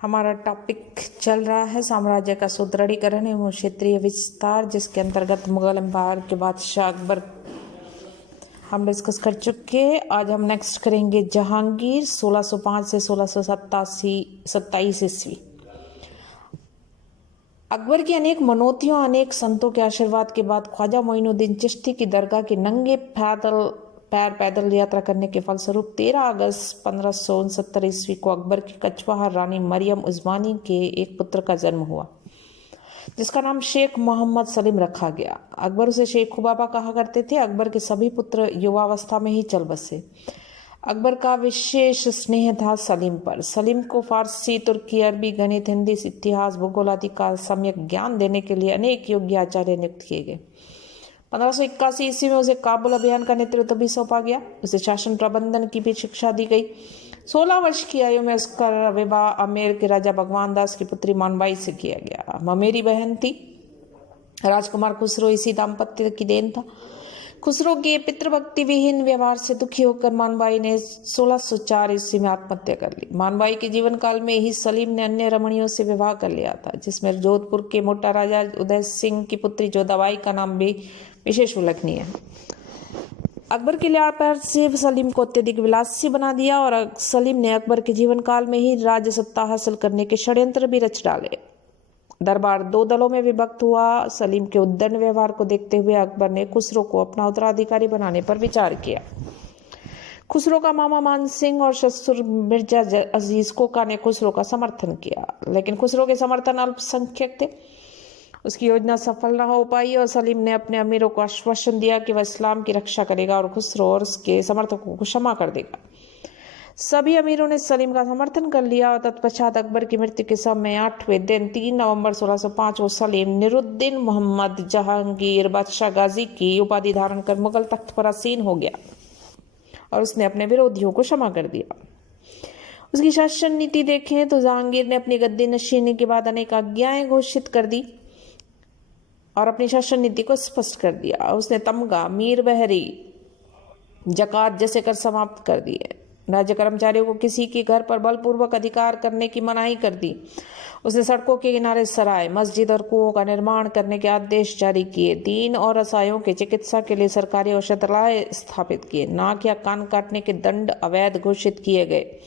हमारा टॉपिक चल रहा है साम्राज्य का सुदृढ़ीकरण एवं क्षेत्रीय विस्तार, जिसके अंतर्गत मुगल एम्पायर के बादशाह अकबर हम डिस्कस कर चुके हैं। आज हम नेक्स्ट करेंगे जहांगीर 1605 से 1627 ईस्वी। अकबर की अनेक मनोतियों, अनेक संतों के आशीर्वाद के बाद ख्वाजा मोइनुद्दीन चिश्ती की दरगाह की नंगे पैदल यात्रा करने के फलस्वरूप 13 अगस्त 1569 ईस्वी को अकबर की कछवाहा रानी मरियम उस्मानी के एक पुत्र का जन्म हुआ, जिसका नाम शेख मोहम्मद सलीम रखा गया। अकबर उसे शेख खुबाबा कहा करते थे। अकबर के सभी पुत्र युवावस्था में ही चल बसे। अकबर का विशेष स्नेह था सलीम पर। सलीम को फारसी, तुर्की, अरबी, गणित, हिंदी, इतिहास, भूगोल आदि का सम्यक ज्ञान देने के लिए अनेक योग्य आचार्य नियुक्त किए गए। 1581 ईस्वी में उसे काबुल अभियान का नेतृत्व भी सौंपा गया। उसे शासन प्रबंधन की भी शिक्षा दी गई। 16 वर्ष की आयु में उसका विवाह आमेर के राजा भगवान दास की पुत्री मानबाई से किया गया। ममेरी बहन थी। राजकुमार खुसरो इसी दाम्पत्य की देन था। खुसरो के पितृभक्ति विहीन व्यवहार से दुखी होकर मानबाई ने 1604 ईस्वी में आत्महत्या कर ली। मानबाई के जीवन काल में ही सलीम ने अन्य रमणियों से विवाह कर लिया था, जिसमें जोधपुर के मोटा राजा उदय सिंह की पुत्री जोधाबाई का नाम भी विशेष उल्लेखनीय है। अकबर के लाड़ प्यार से सलीम को अत्यधिक विलासी बना दिया और सलीम ने अकबर के जीवन काल में ही राज्य सत्ता हासिल करने के षड्यंत्र भी रच डाले। दरबार 2 दलों में विभक्त हुआ। सलीम के उद्दंड व्यवहार को देखते हुए अकबर ने खुसरो को अपना उत्तराधिकारी बनाने पर विचार किया। खुसरो का मामा मान सिंह और ससुर मिर्जा अजीज कोका ने खुसरो का समर्थन किया, लेकिन खुसरो के समर्थन अल्पसंख्यक थे। उसकी योजना सफल न हो पाई और सलीम ने अपने अमीरों को आश्वासन दिया कि वह इस्लाम की रक्षा करेगा और खुसरो और उसके समर्थकों को क्षमा कर देगा। सभी अमीरों ने सलीम का समर्थन कर लिया और तत्पश्चात अकबर की मृत्यु के समय 8वें दिन 3 नवंबर 1605 को सलीम निरुद्दीन मोहम्मद जहांगीर बादशाह गाजी की उपाधि धारण कर मुगल तख्त पर आसीन हो गया और उसने अपने विरोधियों को क्षमा कर दिया। उसकी शासन नीति देखें तो जहांगीर ने अपनी गद्दी नशीनी के बाद अनेक आज्ञाएं घोषित कर दी और अपनी शासन नीति को स्पष्ट कर दिया। उसने तमगा, मीर बहरी, जकात जैसे कर समाप्त कर दिए। राज्य कर्मचारियों को किसी के घर पर बलपूर्वक अधिकार करने की मनाही कर दी। उसने सड़कों के किनारे सराय, मस्जिद और कुओं का निर्माण करने के आदेश जारी किए। दीन और असहायों के चिकित्सा के लिए सरकारी औषधालय स्थापित किए। नाक या कान काटने के दंड अवैध घोषित किए गए।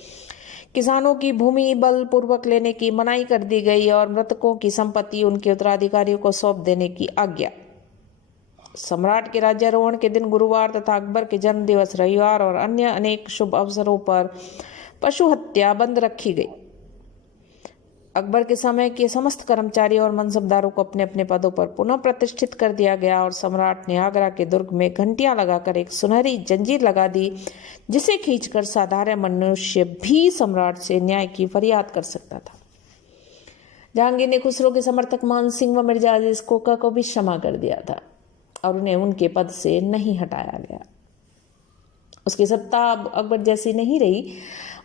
किसानों की भूमि बलपूर्वक लेने की मनाही कर दी गई और मृतकों की संपत्ति उनके उत्तराधिकारियों को सौंप देने की आज्ञा। सम्राट के राज्यारोहण के दिन गुरुवार तथा अकबर के जन्म दिवस रविवार और अन्य अनेक शुभ अवसरों पर पशु हत्या बंद रखी गई। अकबर के समय के समस्त कर्मचारी और मनसबदारों को अपने अपने पदों पर पुनः प्रतिष्ठित कर दिया गया और सम्राट ने आगरा के दुर्ग में घंटियां लगाकर एक सुनहरी जंजीर लगा दी, जिसे खींचकर साधारण मनुष्य भी सम्राट से न्याय की फरियाद कर सकता था। जहांगीर ने खुसरो के समर्थक मान सिंह व मिर्जा अजीज कोका को भी क्षमा कर दिया था और उन्हें उनके पद से नहीं हटाया गया। उसकी सत्ता अब अकबर जैसी नहीं रही।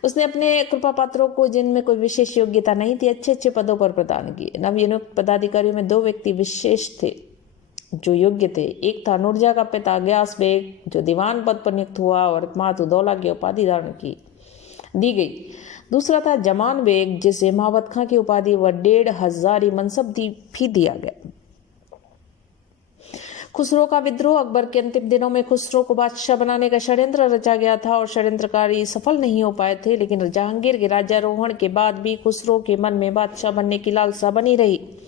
उसने अपने कृपा पात्रों को, जिनमें कोई विशेष योग्यता नहीं थी, अच्छे अच्छे पदों पर प्रदान किए। नवनियुक्त पदाधिकारियों में 2 व्यक्ति विशेष थे जो योग्य थे। एक था नूरजहाँ का पिता गयास बेग, जो दीवान पद पर नियुक्त हुआ और मातुदौला की उपाधि धारण दी गई। दूसरा था जमान बेग, जिसे महाबत खां की उपाधि व 1500 मनसब भी दिया गया। खुसरो का विद्रोह। अकबर के अंतिम दिनों में खुसरो को बादशाह बनाने का षड्यंत्र रचा गया था और षड्यंत्रकारी सफल नहीं हो पाए थे, लेकिन जहांगीर के राज्यारोहण के बाद भी खुसरो के मन में बादशाह बनने की लालसा बनी रही।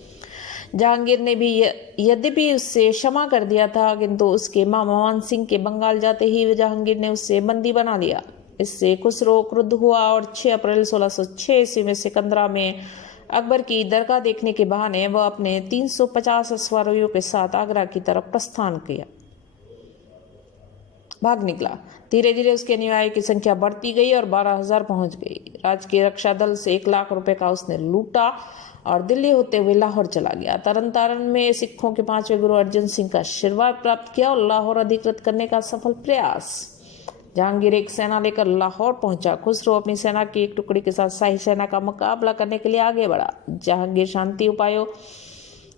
जहांगीर ने भी यद्यपि उससे क्षमा कर दिया था, किंतु उसके मामा मान सिंह के बंगाल जाते ही जहांगीर ने उससे बंदी बना लिया। इससे खुसरो क्रुद्ध हुआ और 6 अप्रैल 1606 ईस्वी में सिकंदरा में अकबर की दरगाह देखने के बहाने वह अपने 350 अश्वारोहियों के साथ आगरा की तरफ प्रस्थान किया, भाग निकला। धीरे धीरे उसके अनुयायियों की संख्या बढ़ती गई और 12,000 पहुंच गई। राज्य रक्षा दल से 1 लाख रुपए का उसने लूटा और दिल्ली होते हुए लाहौर चला गया। तरन तारण में सिखों के 5वें गुरु अर्जन सिंह का आशीर्वाद प्राप्त किया और लाहौर अधिकृत करने का सफल प्रयास। जहांगीर एक सेना लेकर लाहौर पहुंचा। खुसरो अपनी सेना की एक टुकड़ी के साथ शाही सेना का मुकाबला करने के लिए आगे बढ़ा। जहांगीर शांति उपायों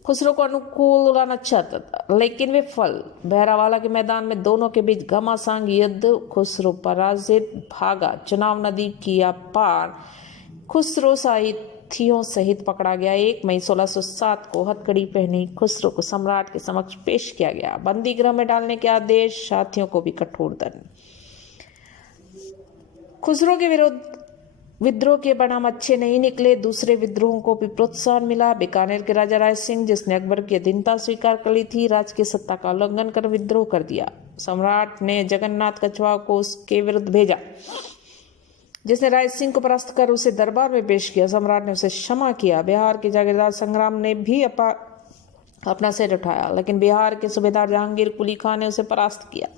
खुसरो को अनुकूल उड़ाना चाहता था, लेकिन विफल। बहरावाला के मैदान में दोनों के बीच घमासान युद्ध। खुसरो पराजित भागा। चुनाव नदी किया पार। खुसरो शाही साथियों सहित पकड़ा गया। 1 मई 1607 को हथकड़ी पहनी खुसरो को सम्राट के समक्ष पेश किया गया। बंदी गृह में डालने के आदेश, साथियों को भी कठोर दंड। खुसरो के विद्रोह के परिणाम अच्छे नहीं निकले। दूसरे विद्रोहों को भी प्रोत्साहन मिला। बीकानेर के राजा राय सिंह, जिसने अकबर की अधीनता स्वीकार कर ली थी, राजकीय सत्ता का उल्लंघन कर विद्रोह कर दिया। सम्राट ने जगन्नाथ कछवाहा को उसके विरुद्ध भेजा, जिसने राय सिंह को परास्त कर उसे दरबार में पेश किया। सम्राट ने उसे क्षमा किया। बिहार के जागीरदार संग्राम ने भी अपना सिर उठाया, लेकिन बिहार के सूबेदार जहांगीर कुली खान ने उसे परास्त किया।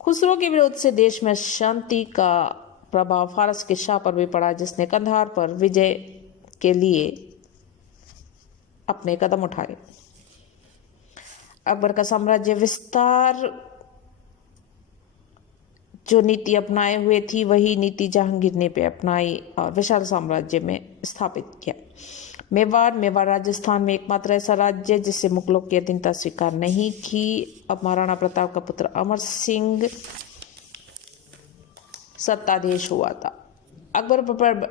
खुसरो के विरोध से देश में शांति का प्रभाव फारस के शाह पर भी पड़ा, जिसने कंधार पर विजय के लिए अपने कदम उठाए। अकबर का साम्राज्य विस्तार जो नीति अपनाए हुए थी, वही नीति जहांगीर ने पे अपनाई और विशाल साम्राज्य में स्थापित किया। मेवाड़ राजस्थान में एकमात्र ऐसा राज्य जिसे मुगलों की अधीनता स्वीकार नहीं की। अब महाराणा प्रताप का पुत्र अमर सिंह सत्ताधीश हुआ था। अकबर पर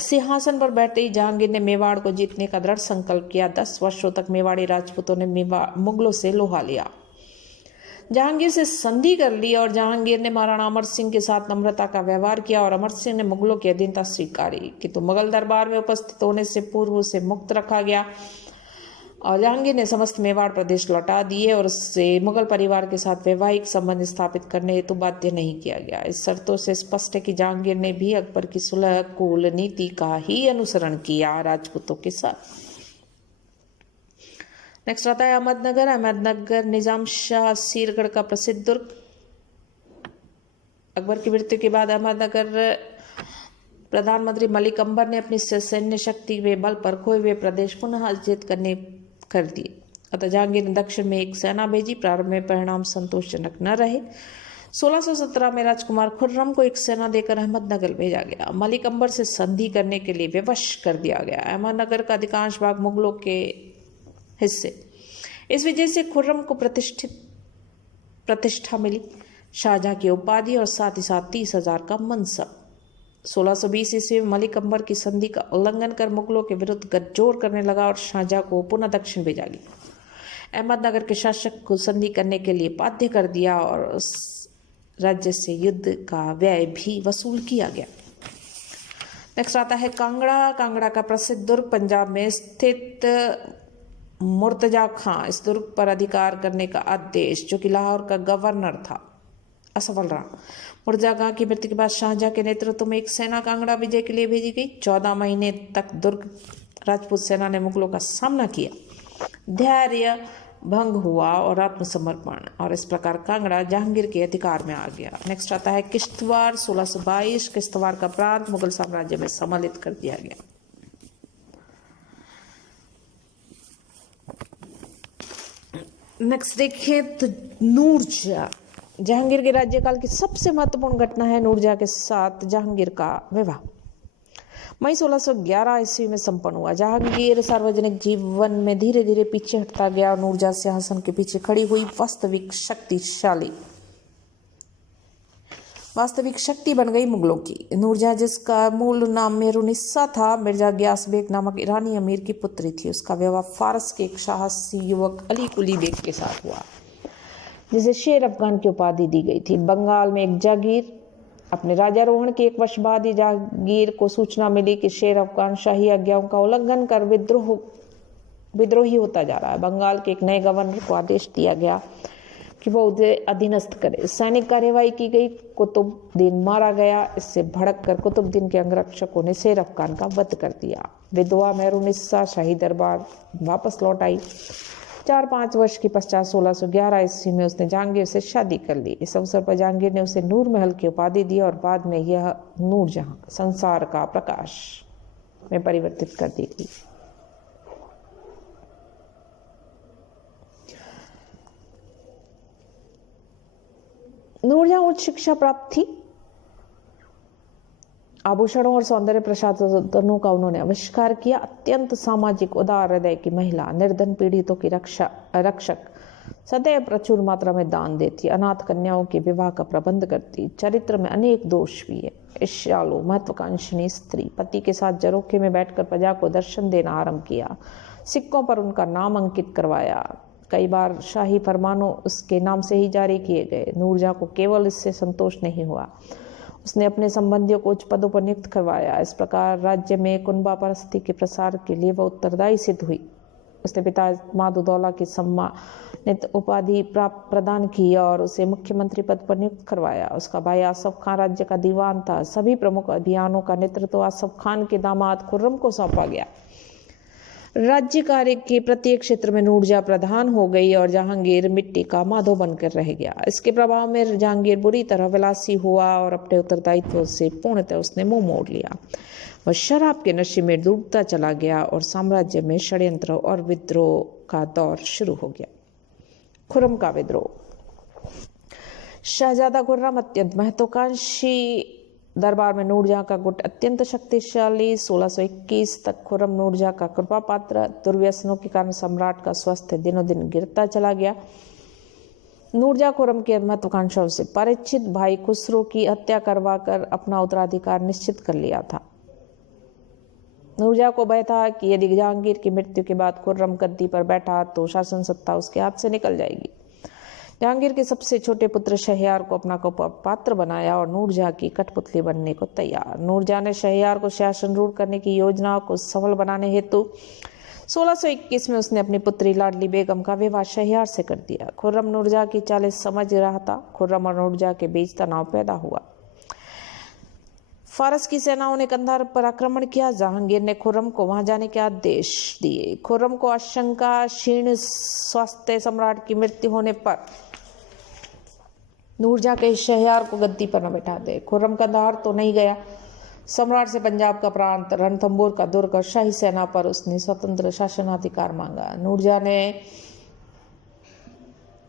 सिंहासन पर बैठते ही जहांगीर ने मेवाड़ को जीतने का दृढ़ संकल्प किया। 10 वर्षों तक मेवाड़ी राजपूतों ने मुगलों से लोहा लिया, जहांगीर से संधि कर ली और जहांगीर ने महाराणा अमर सिंह के साथ नम्रता का व्यवहार किया और अमर सिंह ने मुगलों की अधीनता स्वीकारी, किंतु मुगल दरबार में उपस्थित होने से पूर्व उसे मुक्त रखा गया और जहांगीर ने समस्त मेवाड़ प्रदेश लौटा दिए और उससे मुगल परिवार के साथ वैवाहिक संबंध स्थापित करने हेतु बाध्य नहीं किया गया। इस शर्तों से स्पष्ट है कि जहांगीर ने भी अकबर की सुलह कुल नीति का ही अनुसरण किया राजपूतों के साथ। नेक्स्ट आता है अहमदनगर। अहमदनगर निजाम शाह सीरगढ़ का प्रसिद्ध दुर्ग। अकबर की मृत्यु के बाद अहमदनगर प्रधानमंत्री मलिक अंबर ने अपनी सैन्य शक्ति व बल पर खोए हुए प्रदेश पुनः अर्जित कर दिए। अतः जहांगीर ने दक्षिण में एक सेना भेजी। प्रारंभ में परिणाम संतोषजनक न रहे। 1617 में राजकुमार खुर्रम को एक सेना देकर अहमदनगर भेजा गया। मलिक अंबर से संधि करने के लिए विवश कर दिया गया। अहमदनगर का अधिकांश भाग मुगलों के हिस्से। इस वजह से खुर्रम को प्रतिष्ठा मिली, शाहजहां की उपाधि और साथ ही साथ 30,000 का मनसब। 1620 ईस्वी में मलिक अंबर की संधि का उल्लंघन कर मुगलों के विरुद्ध गठजोड़ करने लगा और शाहजहां को पुनः दक्षिण भेजा गया। अहमदनगर के शासक को संधि करने के लिए बाध्य कर दिया और उस राज्य से युद्ध का व्यय भी वसूल किया गया। नेक्स्ट आता है कांगड़ा। कांगड़ा का प्रसिद्ध दुर्ग पंजाब में स्थित मुर्तजा खां, इस दुर्ग पर अधिकार करने का आदेश, जो कि लाहौर का गवर्नर था, असफल रहा। मुर्तजा खां की मृत्यु के बाद शाहजहां के नेतृत्व में एक सेना कांगड़ा विजय के लिए भेजी गई। 14 महीने तक दुर्ग राजपूत सेना ने मुगलों का सामना किया, धैर्य भंग हुआ और आत्मसमर्पण, और इस प्रकार कांगड़ा जहांगीर के अधिकार में आ गया। नेक्स्ट आता है किश्तवाड़। 1622 किश्तवाड़ का प्रांत मुगल साम्राज्य में सम्मिलित कर दिया गया। नेक्स्ट देखिए तो नूरजहां। जहांगीर के राज्यकाल की सबसे महत्वपूर्ण घटना है नूरजहां के साथ जहांगीर का विवाह। मई 1611 ईस्वी में संपन्न हुआ। जहांगीर सार्वजनिक जीवन में धीरे धीरे पीछे हटता गया और नूरजहां सिंहासन के पीछे खड़ी हुई वास्तविक शक्ति बन गई मुगलों की। नूरजहां, जिसका मूल नाम मेहरुनिस्सा था, मिर्जा गियास बेग नामक ईरानी अमीर की पुत्री थी। उसका विवाह फारस के एक साहसी युवक अली कुली बेग के साथ हुआ, जिसे शेर अफगान की उपाधि दी गई थी। बंगाल में एक जागीर अपने राजारोहण के 1 वर्ष बाद ही जहांगीर को सूचना मिली कि शेर अफगान शाही आज्ञाओं का उल्लंघन कर विद्रोही होता जा रहा है। बंगाल के एक नए गवर्नर को आदेश दिया गया कि वह उसे अधीनस्थ करे। सैनिक कार्यवाही की गई। कुतुबुद्दीन मारा गया। इससे भड़क कर कुतुबुद्दीन के अंगरक्षकों ने शेर अफगान का वध कर दिया। विधवा मेहरुनिस्सा शाही दरबार वापस लौट आई। 4-5 वर्ष के पश्चात 1611 ईस्वी में उसने जहांगीर से शादी कर ली। इस अवसर पर जहांगीर ने उसे नूर महल की उपाधि दी और बाद में यह नूरजहां संसार का प्रकाश में परिवर्तित कर दी गई। नूरजहां उच्च शिक्षा प्राप्त थी। आभूषणों और सौंदर्य प्रसाधनों का उन्होंने आविष्कार किया। अत्यंत सामाजिक उदार हृदय की महिला, निर्धन पीड़ितों की रक्षक, सदैव प्रचुर मात्रा में दान देती, अनाथ कन्याओं के विवाह का प्रबंध करती। चरित्र में अनेक दोष भी है। ईर्ष्यालु महत्वाकांक्षी स्त्री, पति के साथ झरोखे में बैठकर प्रजा को दर्शन देना आरंभ किया, सिक्कों पर उनका नाम अंकित करवाया, कई बार शाही फरमानों उसके नाम से ही जारी किए गए। नूरजहां को केवल इससे संतोष नहीं हुआ, उसने अपने संबंधियों को उच्च पदों पर नियुक्त करवाया। इस प्रकार राज्य में कुनबा परस्ती के प्रसार के लिए वह उत्तरदायी सिद्ध हुई। उसने पिता मादुदौला की सम्मानित उपाधि प्रदान की और उसे मुख्यमंत्री पद पर नियुक्त करवाया। उसका भाई आसफ खान राज्य का दीवान था। सभी प्रमुख अभियानों का नेतृत्व आसफ खान के दामाद खुर्रम को सौंपा गया। राज्य कार्य के प्रत्येक क्षेत्र में नूरजहां प्रधान हो गई और जहांगीर मिट्टी का माधो बनकर रह गया। इसके प्रभाव में जहांगीर बुरी तरह विलासी हुआ और अपने उत्तरदायित्व से पूर्णतः उसने मुंह मोड़ लिया। वह शराब के नशे में डूबता चला गया और साम्राज्य में षड्यंत्र और विद्रोह का दौर शुरू हो गया। खुर्रम का विद्रोह। शहजादा खुर्रम अत्यंत महत्वाकांक्षी। दरबार में नूरजहां का गुट अत्यंत शक्तिशाली। 1621 तक खुर्रम नूरजहां का कृपा पात्र। दुर्व्यसनों के कारण सम्राट का स्वास्थ्य दिनों दिन गिरता चला गया। नूरजहां खुर्रम की महत्वाकांक्षाओं से परिचित। भाई खुसरो की हत्या करवाकर अपना उत्तराधिकार निश्चित कर लिया था। नूरजहां को भय था कि यदि जहांगीर की मृत्यु के बाद खुर्रम गद्दी पर बैठा तो शासन सत्ता उसके हाथ से निकल जाएगी। जहांगीर के सबसे छोटे पुत्र शहरयार को अपना पात्र बनाया और नूरजहां की कठपुतली बनने को तैयार। नूरजहां ने शहरयार को शासनरूढ़ करने की योजना को सफल बनाने हेतु 1621 में उसने अपनी पुत्री लाडली बेगम का विवाह शहरयार से कर दिया। खुर्रम नूरजहां की चाल समझ रहा था। खुर्रम और नूरजहां के बीच तनाव पैदा हुआ। फारस की सेनाओं ने कंधार पर आक्रमण किया। जहांगीर ने खुर्रम को वहां जाने के आदेश दिए। खुर्रम को आशंका क्षीण स्वास्थ्य सम्राट की मृत्यु होने पर नूरजहां के शहरयार को गद्दी पर न बैठा दे। खुर्रम कंधार तो नहीं गया। सम्राट से पंजाब का प्रांत, रणथंबोर का दुर्ग और शाही सेना पर उसने स्वतंत्र शासनाधिकार मांगा। नूरजहां ने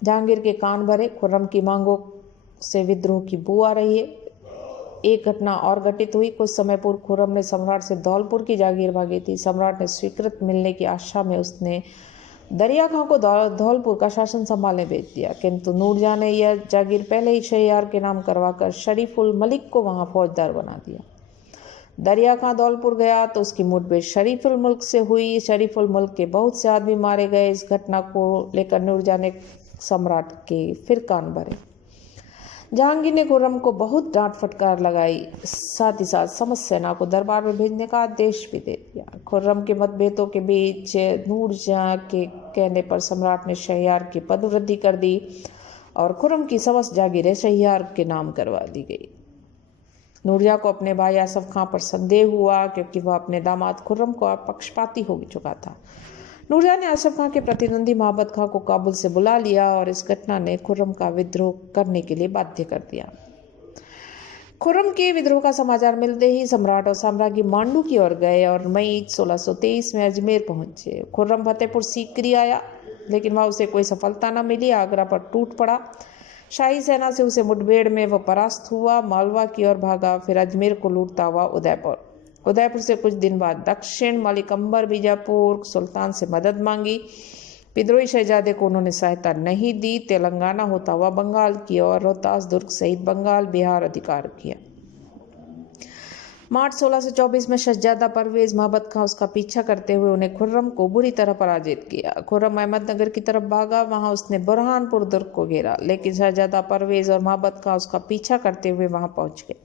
जहांगीर के कान भरे। खुर्रम की मांगों से विद्रोह की बू आ रही है। एक घटना और घटित हुई। कुछ समय पूर्व खुर्रम ने सम्राट से धौलपुर की जागीर मांगी थी। सम्राट ने स्वीकृत मिलने की आशा में उसने दरिया खां को धौलपुर का शासन संभालने भेज दिया, किंतु नूरजहां ने यह जागीर पहले ही शहरयार के नाम करवाकर शरीफ उल मलिक को वहां फौजदार बना दिया। दरिया खां धौलपुर गया तो उसकी मुठभेड़ शरीफ उल मुल्क से हुई। शरीफ उल मुल्क के बहुत से आदमी मारे गए। इस घटना को लेकर नूरजहां ने सम्राट के फिर कान भरे। जहांगीर ने खुर्रम को बहुत डांट फटकार लगाई। साथ ही साथ समस्त सेना को दरबार में भेजने का आदेश भी दे दिया। खुर्रम के मतभेदों के बीच नूरजहां के कहने पर सम्राट ने शहरयार की पदवृद्धि कर दी और खुर्रम की समस्त जागीरें शहरयार के नाम करवा दी गई। नूरजहां को अपने भाई आसफ खां पर संदेह हुआ क्योंकि वह अपने दामाद खुर्रम को पक्षपाती हो चुका था। नूरजहां ने आसफ खां के प्रतिद्वंदी महाबत खां को काबुल से बुला लिया और इस घटना ने खुर्रम का विद्रोह करने के लिए बाध्य कर दिया। खुर्रम के विद्रोह का समाचार मिलते ही सम्राट और साम्राज्ञी मांडू की ओर गए और मई 1623 में अजमेर पहुंचे। खुर्रम फतेहपुर सीकरी आया, लेकिन वहां उसे कोई सफलता न मिली। आगरा पर टूट पड़ा। शाही सेना से उसे मुठभेड़ में वह परास्त हुआ। मालवा की ओर भागा, फिर अजमेर को लूटता हुआ उदयपुर से कुछ दिन बाद दक्षिण मलिक अंबर बीजापुर सुल्तान से मदद मांगी। विद्रोही शहजादे को उन्होंने सहायता नहीं दी। तेलंगाना होता हुआ बंगाल की ओर रोहतास दुर्ग सहित बंगाल बिहार अधिकार किया। मार्च 1624 में शहजादा परवेज महाबत खां उसका पीछा करते हुए उन्हें खुर्रम को बुरी तरह पराजित किया। खुर्रम अहमदनगर की तरफ भागा। वहां उसने बुरहानपुर दुर्ग को घेरा, लेकिन शहजादा परवेज और महाबत खां उसका पीछा करते हुए वहां पहुंच गए।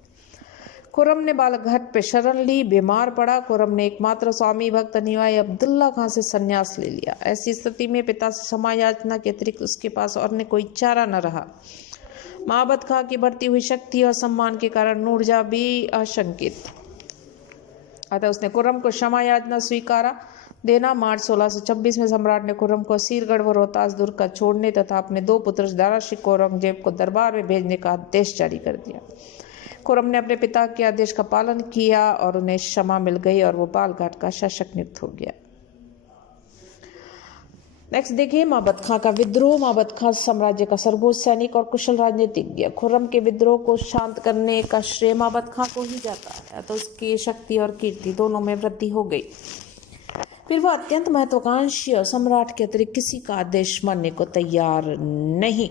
खुर्रम ने बालाघाट पे शरण ली, बीमार पड़ा। खुर्रम ने एकमात्र स्वामी भक्त अनुयायी अब्दुल्ला खां से संन्यास ले लिया। ऐसी स्थिति में पिता से क्षमा याचना के अतिरिक्त उसके पास और ने कोई चारा न रहा। महाबत खां की बढ़ती हुई शक्ति और सम्मान के कारण नूरजहां भी आशंकित, अतः उसने खुर्रम को क्षमा याचना स्वीकारा देना। मार्च 1626 में सम्राट ने खुर्रम को असीरगढ़ व रोहतास दुर्ग का छोड़ने तथा अपने 2 पुत्र दारा शिकोह और औरंगजेब को दरबार में भेजने का आदेश जारी कर दिया। खुर्रम ने अपने पिता के आदेश का पालन किया और उन्हें क्षमा मिल गई और वो बालघाट का शासक नियुक्त हो गया। नेक्स्ट देखिए महाबत खां का विद्रोह। महाबत खां साम्राज्य का सर्वोच्च सैनिक और कुशल राजनीतिज्ञ। खुर्रम के विद्रोह को शांत करने का श्रेय महाबत खां को ही जाता है, तो उसकी शक्ति और कीर्ति दोनों में वृद्धि हो गई। फिर वह अत्यंत महत्वाकांक्षी और सम्राट के अतिरिक्त किसी का आदेश मानने को तैयार नहीं।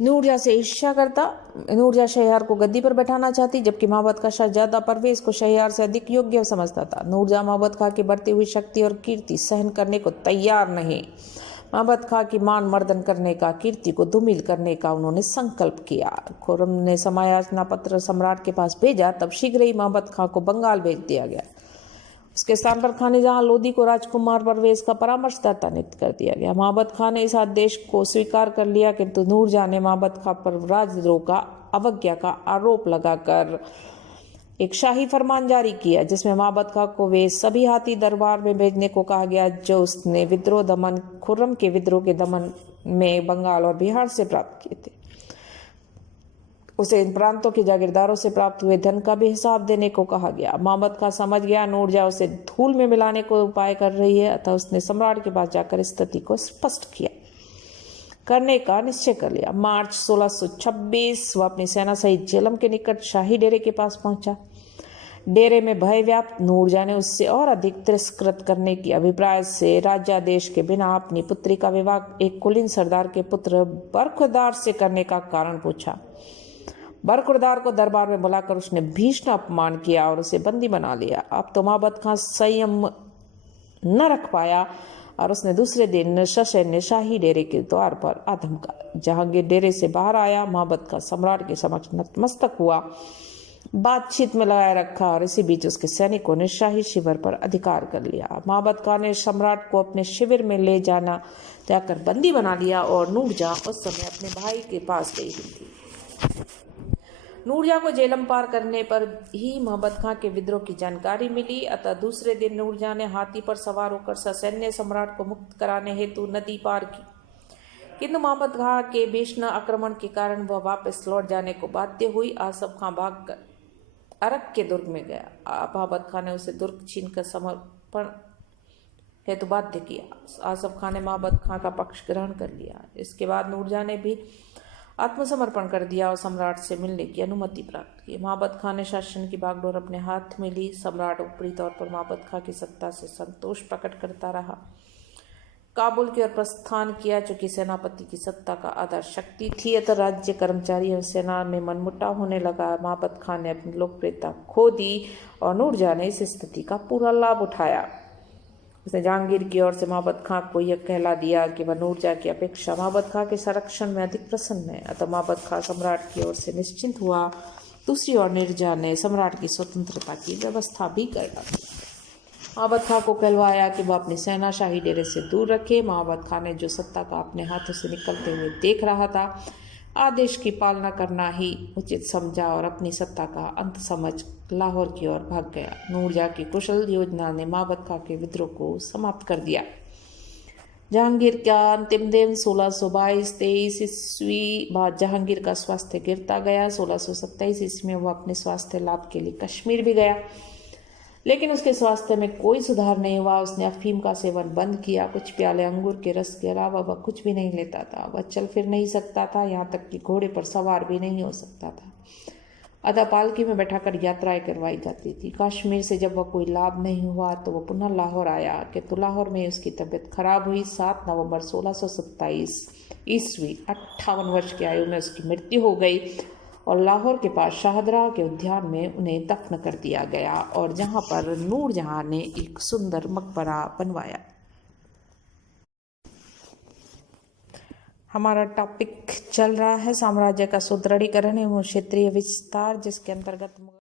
नूरजहाँ से ईर्ष्या करता। नूरजहाँ शहयार को गद्दी पर बैठाना चाहती, जबकि मोहम्मद खां शहजादा परवेज को शहयार से अधिक योग्य समझता था। नूरजहाँ मोहम्मद खां की बढ़ती हुई शक्ति और कीर्ति सहन करने को तैयार नहीं। मोहम्मद खां की मान मर्दन करने का, कीर्ति को धूमिल करने का उन्होंने संकल्प किया। खुर्रम ने समायाचना पत्र सम्राट के पास भेजा, तब शीघ्र ही मोहम्मद खां को बंगाल भेज दिया गया। उसके स्थान पर खानिजहाँ लोदी को राजकुमार परवेज का परामर्शदाता नियुक्त कर दिया गया। मोहम्मद खां ने इस आदेश को स्वीकार कर लिया, किंतु नूरजहाँ ने मोहम्मद खां पर राजद्रोह का, अवज्ञा का आरोप लगाकर एक शाही फरमान जारी किया, जिसमें मोहम्मद खां को वे सभी हाथी दरबार में भेजने को कहा गया जो उसने विद्रोह दमन, खुर्रम के विद्रोह के दमन में बंगाल और बिहार से प्राप्त किए थे। उसे इन प्रांतों के जागीरदारों से प्राप्त हुए धन का भी हिसाब देने को कहा गया। मोहम्मद खां समझ गया नूरजहाँ उसे धूल में मिलाने को उपाय कर रही है, अतः उसने सम्राट के पास जाकर स्थिति को स्पष्ट करने का निश्चय कर लिया। मार्च 1626 वह अपनी सेना सहित झेलम के निकट शाही डेरे के पास पहुंचा। डेरे में भय व्याप्त नूरजहाँ ने उससे और अधिक तिरस्कृत करने की अभिप्राय से राज्यादेश के बिना अपनी पुत्री का विवाह एक कुलीन सरदार के पुत्र बरखुरदार से करने का कारण पूछा। बरखुरदार को दरबार में बुलाकर उसने भीषण अपमान किया और उसे बंदी बना लिया। अब तो मोहम्मद खां संयम न रख पाया और उसने दूसरे दिन ससैन्य शाही डेरे के द्वार पर आ धमका। जहांगीर डेरे से बाहर आया। मोहम्मद खां सम्राट के समक्ष नतमस्तक हुआ, बातचीत में लगाए रखा और इसी बीच उसके सैनिकों ने शाही शिविर पर अधिकार कर लिया। मोहम्मद खां ने सम्राट को अपने शिविर में ले जाकर बंदी बना लिया और नूरजहाँ उस समय अपने भाई के पास गई हुई थी। नूरजहाँ को झेलम पार करने पर ही मोहम्मद खां के विद्रोह की जानकारी मिली, अतः दूसरे दिन नूरजहाँ ने हाथी पर सवार होकर ससैन्य सम्राट को मुक्त कराने हेतु नदी पार की, किंतु मोहम्मद खां के भीषण आक्रमण के कारण वह वापस लौट जाने को बाध्य हुई। आसफ खां भागकर अरक के दुर्ग में गया। मोहम्मद खां ने उसे दुर्ग छीनकर समर्पण हेतु बाध्य किया। आसफ खां ने मोहम्मद खां का पक्ष ग्रहण कर लिया। इसके बाद नूरजहाँ ने भी आत्मसमर्पण कर दिया और सम्राट से मिलने की अनुमति प्राप्त की। मोहम्मद खां ने शासन की बागडोर अपने हाथ में ली। सम्राट ऊपरी तौर पर मोहम्मद खां की सत्ता से संतोष प्रकट करता रहा। काबुल की ओर प्रस्थान किया, चूंकि सेनापति की सत्ता का आधार शक्ति थी, अतः राज्य कर्मचारी और सेना में मनमुटाव होने लगा। मोहम्मद खां ने अपनी लोकप्रियता खो दी और नूरजहाँ ने इस स्थिति का पूरा लाभ उठाया। उसने जहांगीर की ओर से मोहम्मद खां को यह कहला दिया कि वह नूरजहाँ की अपेक्षा मोहम्मद खां के संरक्षण में अधिक प्रसन्न है, अतः मोहम्मद खां सम्राट की ओर से निश्चिंत हुआ। दूसरी ओर नूरजहाँ ने सम्राट की स्वतंत्रता की व्यवस्था भी कर डाली। मोहम्मद खां को कहलवाया कि वह अपनी सेना शाही डेरे से दूर रखे। मोहम्मद खां ने जो सत्ता का अपने हाथों से निकलते हुए देख रहा था, आदेश की पालना करना ही उचित समझा और अपनी सत्ता का अंत समझ लाहौर की ओर भाग गया। नूरजहाँ की कुशल योजना ने मोहम्मद खां के विद्रोह को समाप्त कर दिया। जहांगीर का अंतिम दिन 1622-23 ईस्वी बाद जहांगीर का स्वास्थ्य गिरता गया। 1627 ईस्वी में वह अपने स्वास्थ्य लाभ के लिए कश्मीर भी गया, लेकिन उसके स्वास्थ्य में कोई सुधार नहीं हुआ। उसने अफीम का सेवन बंद किया। कुछ प्याले अंगूर के रस के अलावा वह कुछ भी नहीं लेता था। वह चल फिर नहीं सकता था, यहाँ तक कि घोड़े पर सवार भी नहीं हो सकता था। अतः पालकी में बैठाकर यात्राएं करवाई जाती थी। कश्मीर से जब वह कोई लाभ नहीं हुआ तो वह पुनः लाहौर आया, किंतु लाहौर में उसकी तबीयत खराब हुई। 7 नवंबर 1627 ईस्वी 58 वर्ष की आयु में उसकी मृत्यु हो गई और लाहौर के पास शाहदरा के उद्यान में उन्हें दफन कर दिया गया, और जहां पर नूरजहाँ ने एक सुंदर मकबरा बनवाया। हमारा टॉपिक चल रहा है साम्राज्य का सुदृढ़ीकरण एवं क्षेत्रीय विस्तार, जिसके अंतर्गत